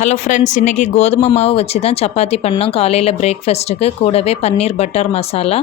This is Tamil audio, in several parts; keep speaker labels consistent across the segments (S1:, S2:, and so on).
S1: ஹலோ ஃப்ரெண்ட்ஸ் இன்றைக்கி கோதுமை மாவு வச்சு தான் சப்பாத்தி பண்ணோம். காலையில் பிரேக்ஃபாஸ்ட்டுக்கு கூடவே paneer butter masala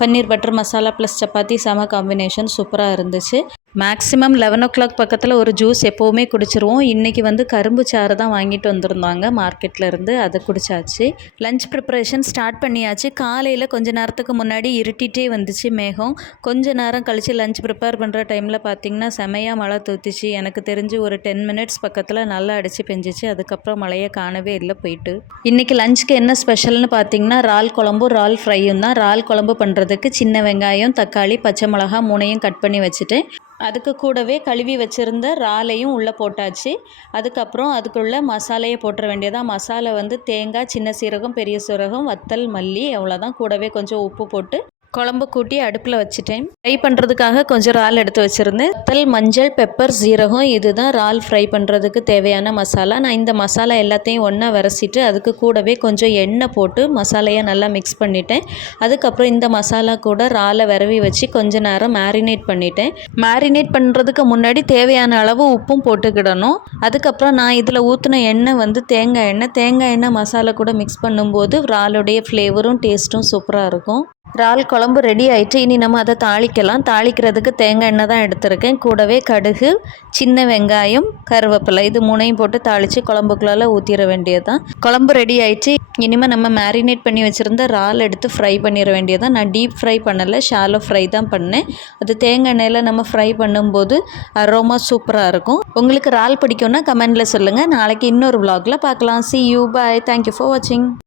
S1: paneer butter masala plus chapati செம காம்பினேஷன் சூப்பராக இருந்துச்சு. மேக்ஸிமம் லெவன் ஓ கிளாக் பக்கத்தில் ஒரு ஜூஸ் எப்போவுமே குடிச்சிருவோம். இன்றைக்கி வந்து கரும்பு சாறு தான் வாங்கிட்டு வந்திருந்தாங்க மார்க்கெட்லேருந்து அதை குடிச்சாச்சு. லஞ்ச் ப்ரிப்பரேஷன் ஸ்டார்ட் பண்ணியாச்சு. காலையில் கொஞ்ச நேரத்துக்கு முன்னாடி இருட்டிகிட்டே வந்துச்சு மேகம். கொஞ்ச நேரம் கழித்து லஞ்ச் ப்ரிப்பேர் பண்ணுற டைமில் பார்த்திங்கன்னா செமையாக மழை தூத்துச்சு. எனக்கு தெரிஞ்சு ஒரு டென் மினிட்ஸ் பக்கத்தில் நல்லா அடித்து பெஞ்சிச்சு. அதுக்கப்புறம் மழையை காணவே இல்லை போயிட்டு. இன்றைக்கி லஞ்சுக்கு என்ன ஸ்பெஷல்னு பார்த்தீங்கன்னா இறால் குழம்பு இறால் ஃப்ரையும் தான். இறால் குழம்பு பண்ணுறதுக்கு சின்ன வெங்காயம் தக்காளி பச்சை மிளகா மூணையும் கட் பண்ணி வச்சுட்டு அதுக்கு கூடவே கழுவி வச்சுருந்த இறாலையும் உள்ளே போட்டாச்சு. அதுக்கப்புறம் அதுக்குள்ளே மசாலையை போட்டுற வேண்டியதாக மசாலா வந்து தேங்காய் சின்ன சீரகம் பெரிய சீரகம் வத்தல் மல்லி அவ்வளோதான் கூடவே கொஞ்சம் உப்பு போட்டு குழம்பு கூட்டி அடுப்பில் வச்சுட்டேன். ஃப்ரை பண்ணுறதுக்காக கொஞ்சம் இறால் எடுத்து வச்சுருந்தேன். தல் மஞ்சள் பெப்பர் சீரகம் இதுதான் இறால் ஃப்ரை பண்ணுறதுக்கு தேவையான மசாலா. நான் இந்த மசாலா எல்லாத்தையும் ஒன்றா விரசிட்டு அதுக்கு கூடவே கொஞ்சம் எண்ணெய் போட்டு மசாலையை நல்லா மிக்ஸ் பண்ணிட்டேன். அதுக்கப்புறம் இந்த மசாலா கூட இறாலை விரவி வச்சு கொஞ்ச நேரம் மேரினேட் பண்ணிட்டேன். மேரினேட் பண்ணுறதுக்கு முன்னாடி தேவையான அளவு உப்பும் போட்டுக்கிடணும். அதுக்கப்புறம் நான் இதில் ஊற்றின எண்ணெய் வந்து தேங்காய் எண்ணெய். தேங்காய் எண்ணெய் மசாலா கூட மிக்ஸ் பண்ணும்போது இறாலுடைய ஃப்ளேவரும் டேஸ்ட்டும் சூப்பராக இருக்கும். இறால் குழம்பு ரெடி ஆயிட்டு இனி நம்ம அதை தாளிக்கலாம். தாளிக்கிறதுக்கு தேங்காய் எண்ணெய் தான் எடுத்திருக்கேன். கூடவே கடுகு சின்ன வெங்காயம் கருவேப்பிலை இது மூணையும் போட்டு தாளித்து குழம்புக்குள்ளால ஊற்றிட வேண்டியது தான் குழம்பு ரெடி ஆயிட்டு இனிமேல் நம்ம மேரினேட் பண்ணி வச்சுருந்த இறால் எடுத்து ஃப்ரை பண்ணிட வேண்டியது தான் நான் டீப் ஃப்ரை பண்ணலை ஷாலோ ஃப்ரை தான் பண்ணேன். அது தேங்காய் எண்ணெயில் நம்ம ஃப்ரை பண்ணும்போது அரோமா சூப்பராக இருக்கும். உங்களுக்கு இறால் பிடிக்கும்னா கமெண்டில் சொல்லுங்கள் நாளைக்கு இன்னொரு விலாகில் பார்க்கலாம். See you bye thank you for வாட்சிங்